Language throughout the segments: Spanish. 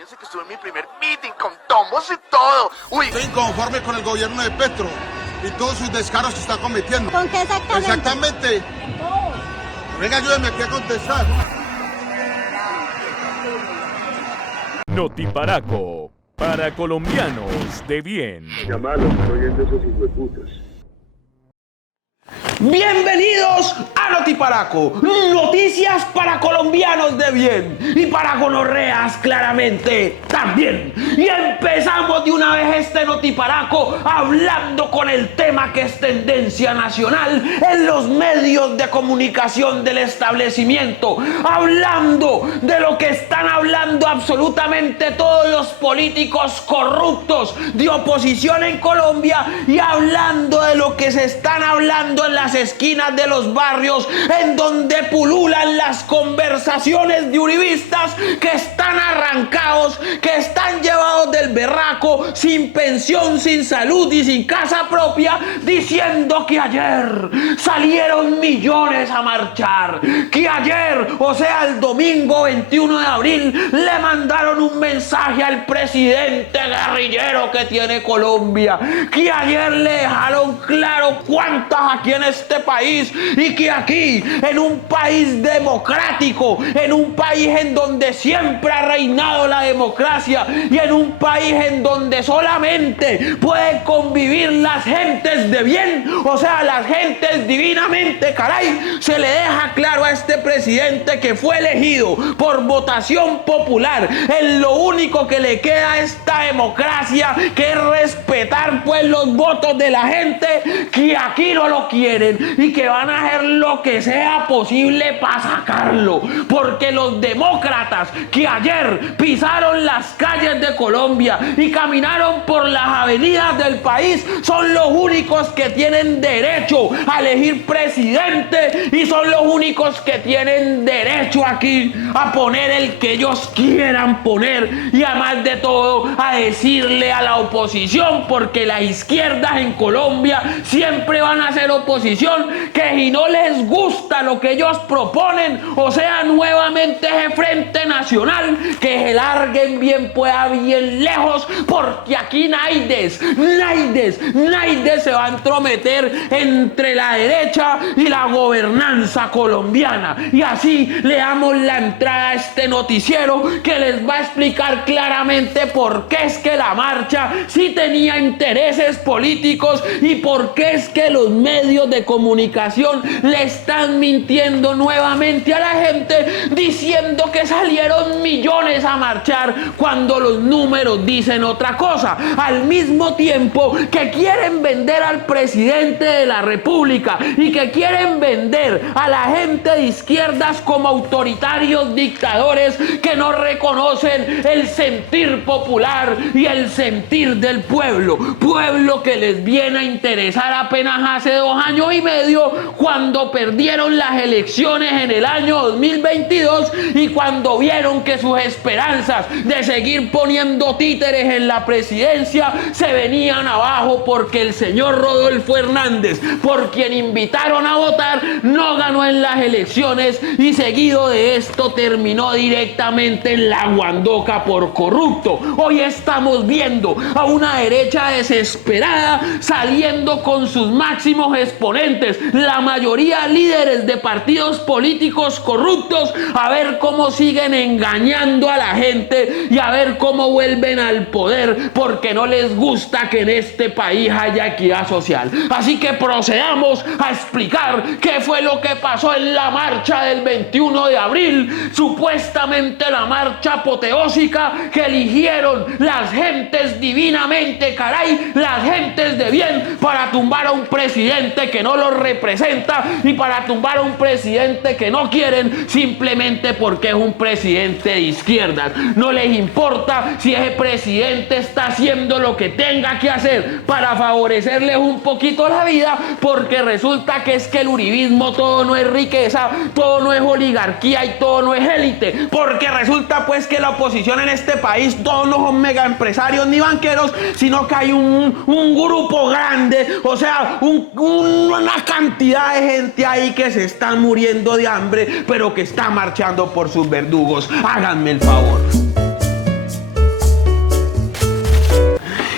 Imagínense que estuve en mi primer meeting con tombos y todo. Uy. Estoy inconforme con el gobierno de Petro y todos sus descaros que está cometiendo. ¿Con qué exactamente? Exactamente. Venga, ayúdeme aquí a contestar. Notiparaco, para colombianos de bien. Llamalo, estoy oyendo esos hijueputas. Bienvenidos a Notiparaco, noticias para colombianos de bien y para gonorreas claramente también. Y empezamos de una vez este Notiparaco hablando con el tema que es tendencia nacional en los medios de comunicación del establecimiento, hablando de lo que están hablando absolutamente todos los políticos corruptos de oposición en Colombia y hablando de lo que se están hablando en las esquinas de los barrios en donde pululan las conversaciones de uribistas que están arrancados, que están llevados del berraco, sin pensión, sin salud y sin casa propia, diciendo que ayer salieron millones a marchar, que ayer, o sea el domingo 21 de abril, le mandaron un mensaje al presidente guerrillero que tiene Colombia, que ayer le dejaron claro cuántas aquí en este país y que aquí, en un país democrático, en un país en donde siempre ha reinado la democracia y en un país en donde solamente pueden convivir las gentes de bien, o sea, las gentes divinamente, caray, se le deja claro a este presidente que fue elegido por votación popular. En lo único que le queda a esta democracia, que es respetar pues los votos de la gente, que aquí no lo quieren y que van a hacer lo que sea posible para sacarlo, porque los demócratas que ayer pisaron las calles de Colombia y caminaron por las avenidas del país son los únicos que tienen derecho a elegir presidente y son los únicos que tienen derecho aquí a poner el que ellos quieran poner y además de todo a decirle a la oposición, porque las izquierdas en Colombia siempre van a ser oposición, que si no les gusta lo que ellos proponen, o sea, nuevamente ese Frente Nacional, que se larguen bien pueda bien lejos, porque aquí nadie se va a entrometer entre la derecha y la gobernanza colombiana. Y así le damos la entrada a este noticiero que les va a explicar claramente por qué es que la marcha sí tenía intereses políticos y por qué es que los medios de comunicación le están mintiendo nuevamente a la gente diciendo que salieron millones a marchar cuando los números dicen otra cosa, al mismo tiempo que quieren vender al presidente de la República y que quieren vender a la gente de izquierdas como autoritarios dictadores que no reconocen el sentir popular y el sentir del pueblo que les viene a interesar apenas hace 2 años y medio, cuando perdieron las elecciones en el año 2022 y cuando vieron que sus esperanzas de seguir poniendo títeres en la presidencia se venían abajo, porque el señor Rodolfo Hernández, por quien invitaron a votar, no ganó en las elecciones y seguido de esto terminó directamente en la guandoca por corrupto. Hoy estamos viendo a una derecha desesperada saliendo con sus máximos exponentes, la mayoría líderes de partidos políticos corruptos, a ver cómo siguen engañando a la gente y a ver cómo vuelven al poder, porque no les gusta que en este país haya equidad social. Así que procedamos a explicar qué fue lo que pasó en la marcha del 21 de abril, supuestamente la marcha apoteósica que eligieron las gentes divinamente, caray, las gentes de bien, para tumbar a un presidente que no los representa y para tumbar a un presidente que no quieren simplemente porque es un presidente de izquierdas. No les importa si ese presidente está haciendo lo que tenga que hacer para favorecerles un poquito la vida, porque resulta que es que el uribismo todo no es riqueza, todo no es oligarquía y todo no es élite, porque resulta pues que la oposición en este país todos no son mega empresarios ni banqueros, sino que hay un grupo grande, o sea, una cantidad de gente ahí que se están muriendo de hambre, pero que está marchando por sus verdugos. Háganme el favor.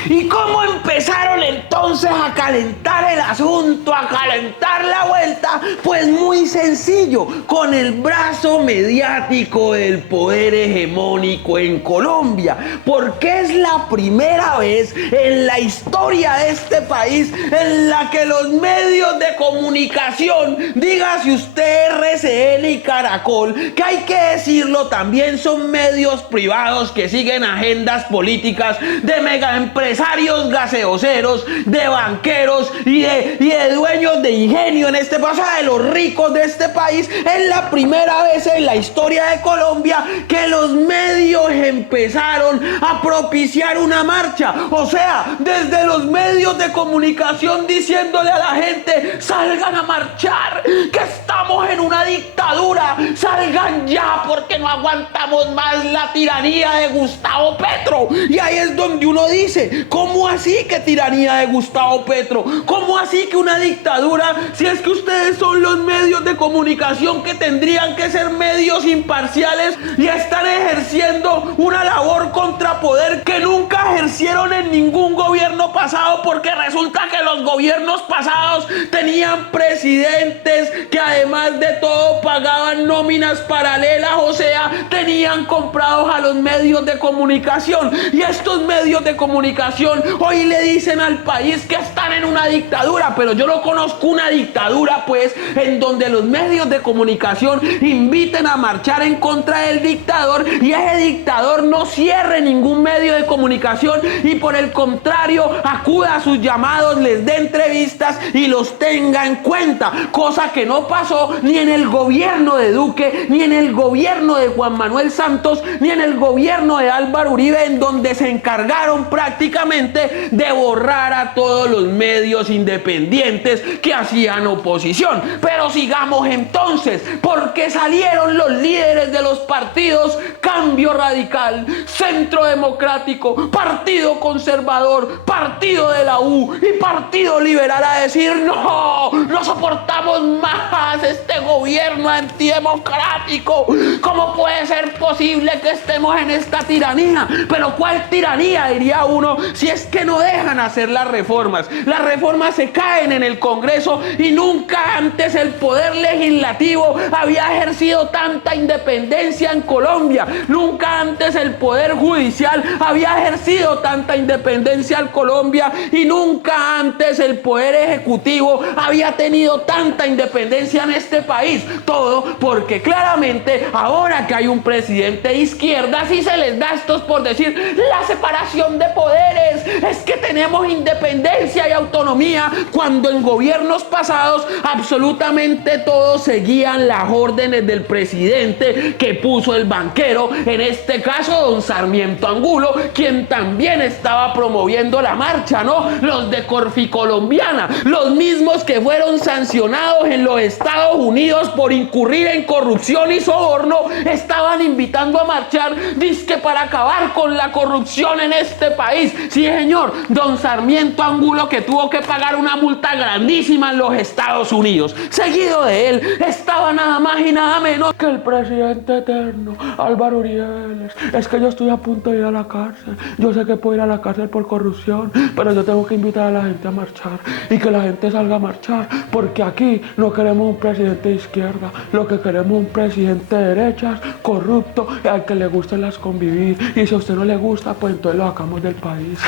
¿Y cómo empezaron entonces a calentar el asunto, a calentar la vuelta? Pues muy sencillo, con el brazo mediático del poder hegemónico en Colombia, porque es la primera vez en la historia de este país en la que los medios de comunicación, dígase usted RCN y Caracol, que hay que decirlo, también son medios privados que siguen agendas políticas de megaempresarios gaseoseros, de banqueros y de dueños de ingenio en este país, o sea, de los ricos de este país. Es la primera vez en la historia de Colombia que los medios empezaron a propiciar una marcha, o sea, desde los medios de comunicación diciéndole a la gente: salgan a marchar, que estamos en una dictadura, salgan ya porque no aguantamos más la tiranía de Gustavo Petro. Y ahí es donde uno dice: ¿cómo así que tiranía de Gustavo Petro? ¿Cómo así que una dictadura? Si es que ustedes son los medios de comunicación que tendrían que ser medios imparciales y están ejerciendo una labor contrapoder que nunca ejercieron en ningún gobierno pasado, porque resulta que los gobiernos pasados tenían presidentes que además de todo pagaban nóminas paralelas, o sea, tenían comprados a los medios de comunicación. Y estos medios de comunicación hoy le dicen al país que están en una dictadura, pero yo no conozco una dictadura pues en donde los medios de comunicación inviten a marchar en contra del dictador y ese dictador no cierre ningún medio de comunicación y por el contrario acuda a sus llamados, les dé entrevistas y los tenga en cuenta, cosa que no pasó ni en el gobierno de Duque, ni en el gobierno de Juan Manuel Santos, ni en el gobierno de Álvaro Uribe, en donde se encargaron prácticamente de borrar a todos los medios independientes que hacían oposición. Pero sigamos entonces, porque salieron los líderes de los partidos Cambio Radical, Centro Democrático, Partido Conservador, Partido de la U y Partido Liberal a decir: no soportamos más este gobierno antidemocrático. ¿Cómo puede ser posible que estemos en esta tiranía? Pero ¿cuál tiranía, diría uno, si es que no dejan hacer las reformas? Las reformas se caen en el Congreso y nunca antes el poder legislativo había ejercido tanta independencia en Colombia. Nunca antes el poder judicial había ejercido tanta independencia en Colombia y nunca antes el poder ejecutivo había tenido tanta independencia en este país. Todo porque claramente ahora que hay un presidente de izquierda, sí se les da estos por decir la separación de poderes, es que tenemos independencia y autonomía, cuando en gobiernos pasados absolutamente todos seguían las órdenes del presidente que puso el banquero, en este caso don Sarmiento Angulo, quien también estaba promoviendo la marcha, ¿no? Los de Corficolombiana, los mismos que fueron sancionados en los Estados Unidos por incurrir en corrupción y soborno, estaban invitando a marchar, dizque para acabar con la corrupción en este país. Sí, señor, don Sarmiento Angulo, que tuvo que pagar una multa grandísima en los Estados Unidos. Seguido de él estaba nada más y nada menos que el presidente eterno, Álvaro Uribe Vélez. Es que yo estoy a punto de ir a la cárcel. Yo sé que puedo ir a la cárcel por corrupción, pero yo tengo que invitar a la gente a marchar y que la gente salga a marchar, porque aquí no queremos un presidente de izquierda, lo que queremos es un presidente de derechas, corrupto, al que le gusten las convivir, y si a usted no le gusta, pues entonces lo sacamos del país.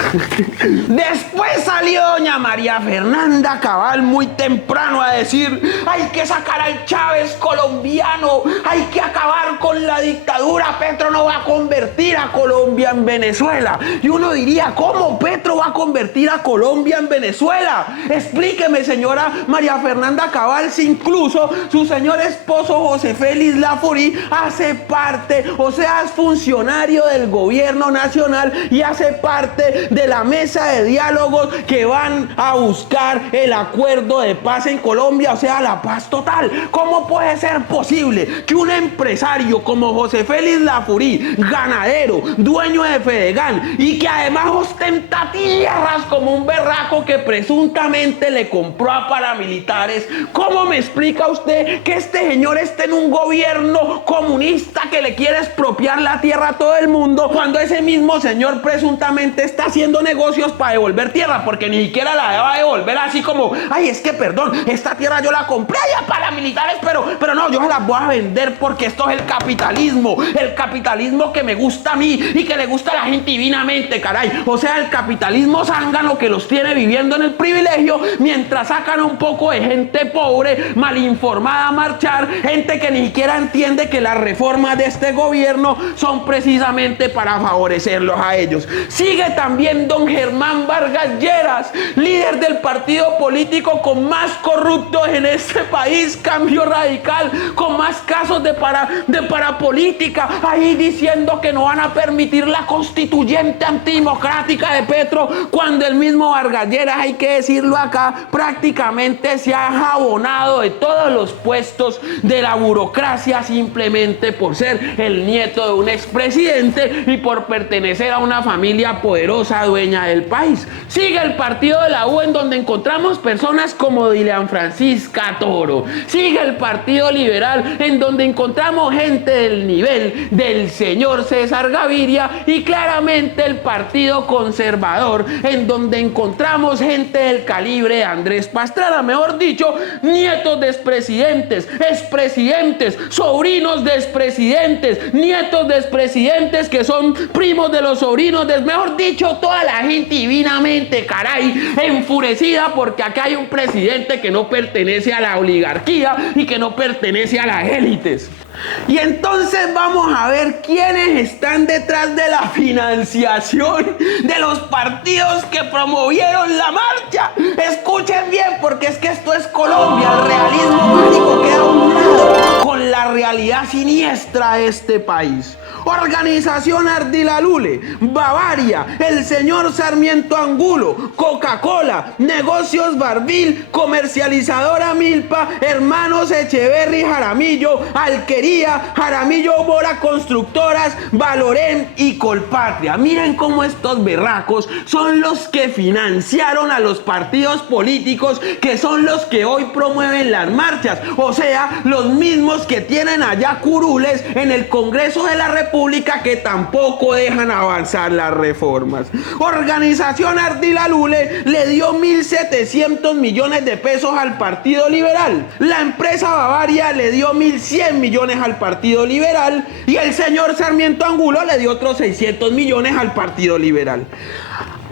Después salió doña María Fernanda Cabal muy temprano a decir: hay que sacar al Chávez colombiano, hay que acabar con la dictadura, Petro no va a convertir a Colombia en Venezuela. Y uno diría: ¿cómo Petro va a convertir a Colombia en Venezuela? Explíqueme, señora María Fernanda Cabal, si incluso su señor esposo José Félix Laforí hace parte, o sea, es funcionario del gobierno nacional y hace parte de la mesa de diálogos que van a buscar el acuerdo de paz en Colombia, o sea, la paz total. ¿Cómo puede ser posible que un empresario como José Félix Laforí Mapurí, ganadero, dueño de Fedegan y que además ostenta tierras como un berraco que presuntamente le compró a paramilitares. ¿Cómo me explica usted que este señor esté en un gobierno comunista que le quiere expropiar la tierra a todo el mundo cuando ese mismo señor presuntamente está haciendo negocios para devolver tierra? Porque ni siquiera la va a devolver así como, ay, es que perdón, esta tierra yo la compré a paramilitares, pero no, yo se las voy a vender porque esto es el capitalismo que me gusta a mí y que le gusta a la gente divinamente, caray. O sea, el capitalismo zángano que los tiene viviendo en el privilegio mientras sacan un poco de gente pobre, mal informada a marchar, gente que ni siquiera entiende que las reformas de este gobierno son precisamente para favorecerlos a ellos. Sigue también don Germán Vargas Lleras, líder del partido político con más corruptos en este país, Cambio Radical, con más casos de parapolítica, ahí diciendo que no van a permitir la constituyente antidemocrática de Petro, cuando el mismo Vargas Lleras, hay que decirlo acá, prácticamente se ha jabonado de todos los puestos de la burocracia simplemente por ser el nieto de un expresidente y por pertenecer a una familia poderosa dueña del país. Sigue el partido de la U, en donde encontramos personas como Dilian Francisca Toro. Sigue el Partido Liberal, en donde encontramos gente del nivel del señor César Gaviria, y claramente el Partido Conservador, en donde encontramos gente del calibre de Andrés Pastrana, mejor dicho, nietos de expresidentes, expresidentes, sobrinos de expresidentes, nietos de expresidentes que son primos de los sobrinos de, mejor dicho, toda la gente divinamente, caray, enfurecida porque acá hay un presidente que no pertenece a la oligarquía y que no pertenece a las élites. Y entonces vamos a ver quiénes están detrás de la financiación de los partidos que promovieron la marcha. Escuchen bien, porque es que esto es Colombia. El realismo mágico queda a un lado con la realidad siniestra de este país. Organización Ardilalule, Bavaria, el señor Sarmiento Angulo, Coca-Cola, Negocios Barbil, Comercializadora Milpa, Hermanos Echeverry Jaramillo, Alquería, Jaramillo Mora Constructoras, Valorem y Colpatria. Miren cómo estos berracos son los que financiaron a los partidos políticos que son los que hoy promueven las marchas. O sea, los mismos que tienen allá curules en el Congreso de la República que tampoco dejan avanzar las reformas. Organización Ardilalule le dio 1.700 millones de pesos al Partido Liberal. La empresa Bavaria le dio 1.100 millones al Partido Liberal y el señor Sarmiento Angulo le dio otros 600 millones al Partido Liberal.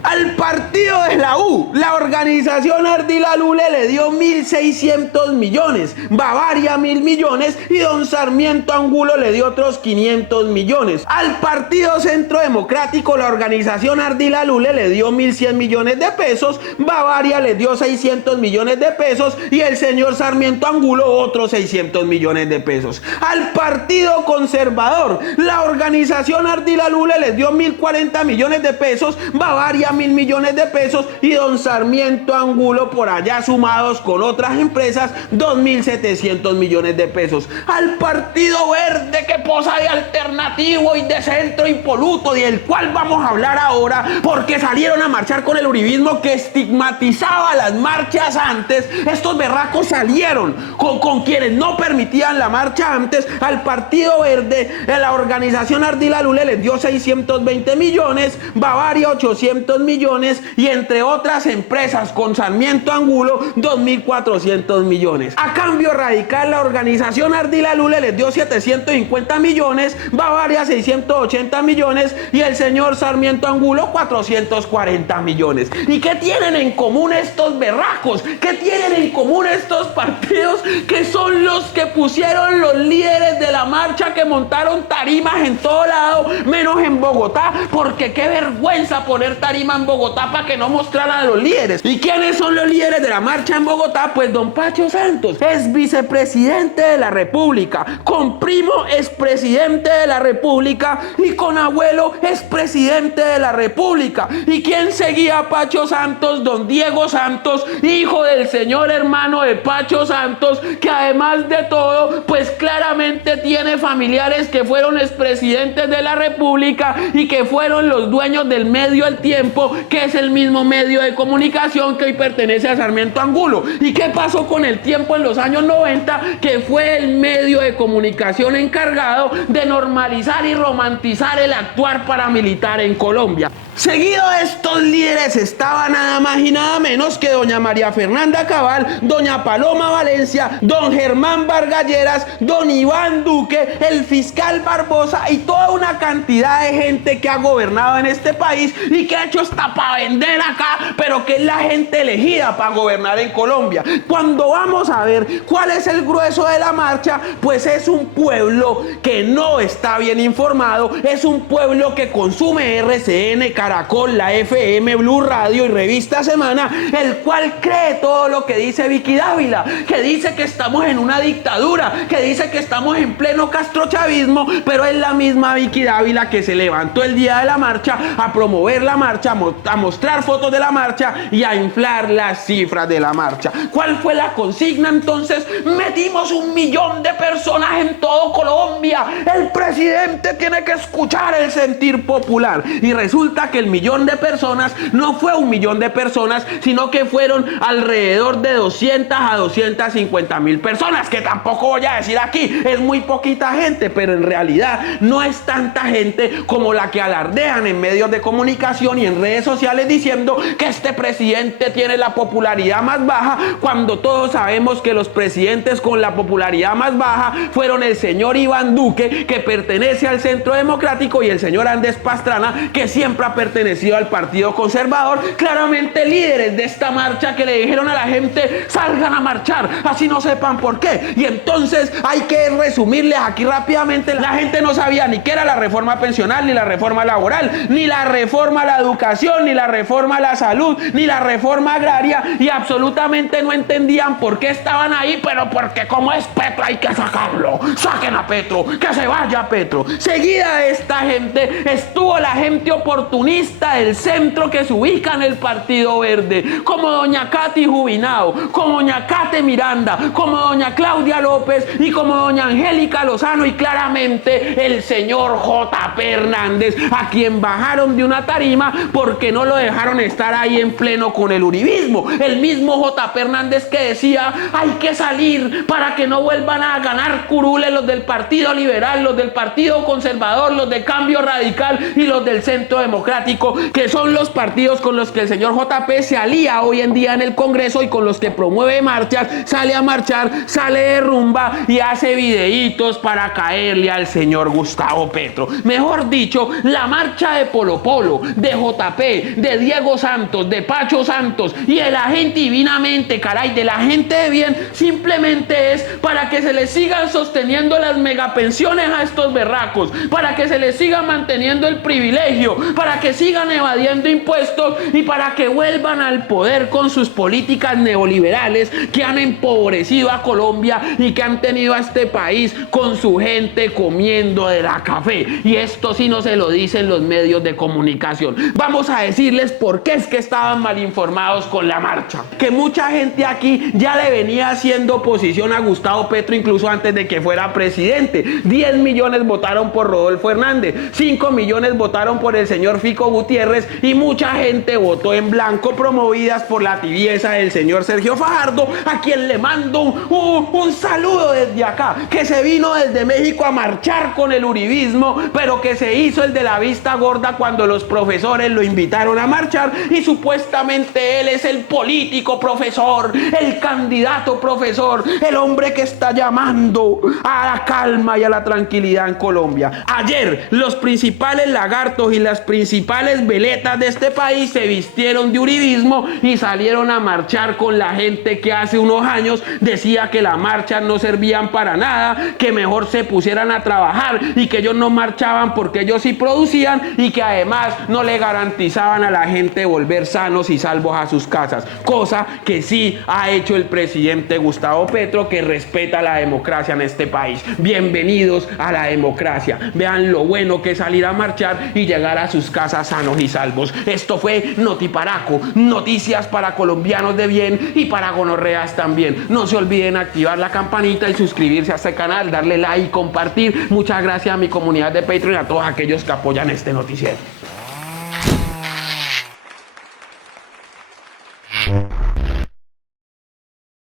Al partido de la U, la organización Ardilalule le dio 1.600 millones, Bavaria 1.000 millones y don Sarmiento Angulo le dio otros 500 millones. Al partido Centro Democrático, la organización Ardilalule le dio 1.100 millones de pesos, Bavaria le dio 600 millones de pesos y el señor Sarmiento Angulo otros 600 millones de pesos. Al partido Conservador, la organización Ardilalule le dio 1.040 millones de pesos, Bavaria 1.000 millones de pesos y don Sarmiento Angulo por allá sumados con otras empresas 2.700 millones de pesos. Al Partido Verde, que posa de alternativo y de centro impoluto, y del cual vamos a hablar ahora porque salieron a marchar con el uribismo que estigmatizaba las marchas antes. Estos berracos salieron con quienes no permitían la marcha antes. Al Partido Verde, la organización Ardilalule les dio 620 millones, Bavaria 800 millones y entre otras empresas con Sarmiento Angulo 2.400 millones. A Cambio Radical, la organización Ardilalule les dio 750 millones, Bavaria 680 millones y el señor Sarmiento Angulo 440 millones. ¿Y qué tienen en común estos berracos? ¿Qué tienen en común estos partidos que son los que pusieron los líderes de la marcha, que montaron tarimas en todo lado menos en Bogotá? Porque qué vergüenza poner tarimas tarima en Bogotá para que no mostraran a los líderes. ¿Y quiénes son los líderes de la marcha en Bogotá? Pues don Pacho Santos es vicepresidente de la República, con primo es presidente de la República y con abuelo es presidente de la República. ¿Y quién seguía a Pacho Santos? Don Diego Santos, hijo del señor hermano de Pacho Santos, que además de todo, pues claramente tiene familiares que fueron expresidentes de la República y que fueron los dueños del medio El Tiempo, que es el mismo medio de comunicación que hoy pertenece a Sarmiento Angulo. ¿Y qué pasó con El Tiempo en los años 90? Que fue el medio de comunicación encargado de normalizar y romantizar el actuar paramilitar en Colombia. Seguido de estos líderes estaba nada más y nada menos que doña María Fernanda Cabal, doña Paloma Valencia, don Germán Vargas Lleras, don Iván Duque, el fiscal Barbosa y toda una cantidad de gente que ha gobernado en este país y que ha hecho hasta para vender acá, pero que es la gente elegida para gobernar en Colombia. Cuando vamos a ver cuál es el grueso de la marcha, pues es un pueblo que no está bien informado, es un pueblo que consume RCN, Caracol, la FM, Blue Radio y Revista Semana, el cual cree todo lo que dice Vicky Dávila, que dice que estamos en una dictadura, que dice que estamos en pleno castrochavismo, pero es la misma Vicky Dávila que se levantó el día de la marcha a promover la marcha, a mostrar fotos de la marcha y a inflar las cifras de la marcha. ¿Cuál fue la consigna entonces? Metimos 1 millón de personas en todo Colombia. El presidente tiene que escuchar el sentir popular. Y resulta que el 1 millón de personas no fue 1 millón de personas, sino que fueron alrededor de 200 a 250 mil personas, que tampoco voy a decir aquí, es muy poquita gente, pero en realidad no es tanta gente como la que alardean en medios de comunicación y en redes sociales diciendo que este presidente tiene la popularidad más baja, cuando todos sabemos que los presidentes con la popularidad más baja fueron el señor Iván Duque, que pertenece al Centro Democrático, y el señor Andrés Pastrana, que siempre ha pertenecido al Partido Conservador, claramente líderes de esta marcha que le dijeron a la gente: salgan a marchar, así no sepan por qué. Y entonces hay que resumirles aquí rápidamente: la gente no sabía ni qué era la reforma pensional, ni la reforma laboral, ni la reforma a la educación, ni la reforma a la salud, ni la reforma agraria, y absolutamente no entendían por qué estaban ahí, pero porque como es Petro hay que sacarlo. Saquen a Petro, que se vaya Petro. Seguida de esta gente estuvo la gente oportunista del centro que se ubica en el Partido Verde, como doña Katy Jubinao, como doña Kate Miranda, como doña Claudia López y como doña Angélica Lozano, y claramente el señor J.P. Hernández, a quien bajaron de una tarima porque no lo dejaron estar ahí en pleno con el uribismo. El mismo J.P. Hernández que decía: hay que salir para que no vuelvan a ganar curules los del Partido Liberal, los del Partido Conservador, los de Cambio Radical y los del Centro Democrático, que son los partidos con los que el señor J.P. se alía hoy en día en el Congreso y con los que promueve marchas, sale a marchar, sale de rumba y hace videitos para caerle al señor Gustavo Petro. Mejor dicho, la marcha de Polo Polo, de J.P., de Diego Santos, de Pacho Santos y de la gente divinamente, caray, de la gente de bien, simplemente es para que se les sigan sosteniendo las megapensiones a estos berracos, para que se les siga manteniendo el privilegio, para que sigan evadiendo impuestos y para que vuelvan al poder con sus políticas neoliberales que han empobrecido a Colombia y que han tenido a este país con su gente comiendo de la café. Y esto sí no se lo dicen los medios de comunicación. Vamos a decirles por qué es que estaban mal informados con la marcha. Que mucha gente aquí ya le venía haciendo oposición a Gustavo Petro incluso antes de que fuera presidente. 10 millones votaron por Rodolfo Hernández, 5 millones votaron por el señor Fico Gutiérrez y mucha gente votó en blanco, promovidas por la tibieza del señor Sergio Fajardo, a quien le mando un saludo desde acá, que se vino desde México a marchar con el uribismo, pero que se hizo el de la vista gorda cuando los profesores lo invitaron a marchar, y supuestamente él es el político profesor, el candidato profesor, el hombre que está llamando a la calma y a la tranquilidad en Colombia. Ayer los principales lagartos y las principales veletas de este país se vistieron de uribismo y salieron a marchar con la gente que hace unos años decía que las marchas no servían para nada, que mejor se pusieran a trabajar y que ellos no marchaban porque ellos sí producían y que además no le garantizaban a la gente volver sanos y salvos a sus casas, cosa que sí ha hecho el presidente Gustavo Petro, que respeta la democracia en este país. Bienvenidos a la democracia. Vean lo bueno que es salir a marchar y llegar a sus casas sanos y salvos. Esto fue Notiparaco, noticias para colombianos de bien y para gonorreas también. No se olviden activar la campanita y suscribirse a este canal, darle like y compartir. Muchas gracias a mi comunidad de Patreon y a todos aquellos que apoyan este noticiero.